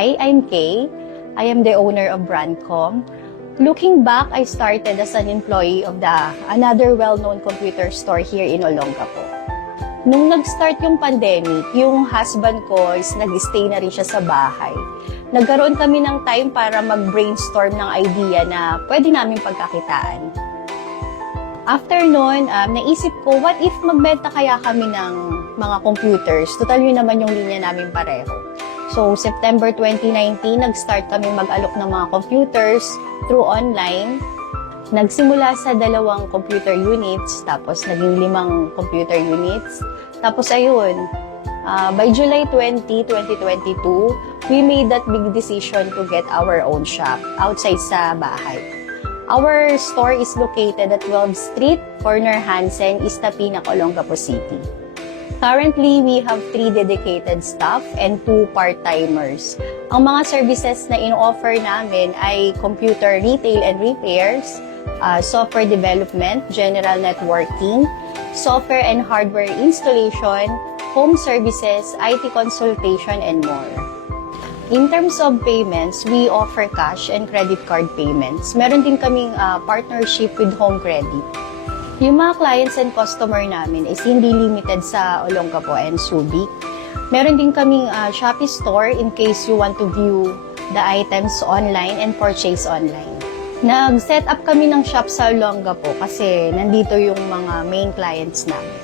Hi, I'm Kay. I am the owner of Brandcom. Looking back, I started as an employee of another well-known computer store here in Olongapo. Nung nag-start yung pandemic, yung husband ko is nag-stay na rin siya sa bahay. Nagkaroon kami ng time para mag-brainstorm ng idea na pwede namin pagkakitaan. After nun, naisip ko, what if magbenta kaya kami ng mga computers? Total yun naman yung linya namin pareho. So, September 2019, nag-start kami mag-alok ng mga computers through online. Nagsimula sa 2 computer units, tapos naging 5 computer units. Tapos ayun, by July 20, 2022, we made that big decision to get our own shop outside sa bahay. Our store is located at 12th Street, corner Hansen, East Tapinac, Olongapo City. Currently, we have 3 dedicated staff and 2 part-timers. Ang mga services na in-offer namin ay computer retail and repairs, software development, general networking, software and hardware installation, home services, IT consultation, and more. In terms of payments, we offer cash and credit card payments. Meron din kaming partnership with Home Credit. Yung mga clients and customer namin is hindi limited sa Olongapo and Subic. Meron din kaming Shopee store in case you want to view the items online and purchase online. Nag-set up kami ng shop sa Olongapo kasi nandito yung mga main clients namin.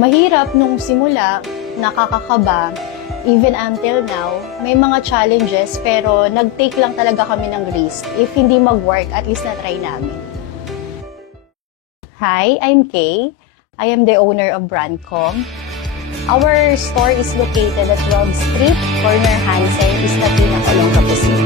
Mahirap nung simula, nakakakaba, even until now, may mga challenges pero nag-take lang talaga kami ng risk. If hindi mag-work, at least na-try namin. Hi, I'm Kay. I am the owner of Brandcom. Our store is located at 12th Street, corner Hansen, East Tapinac, Olongapo City.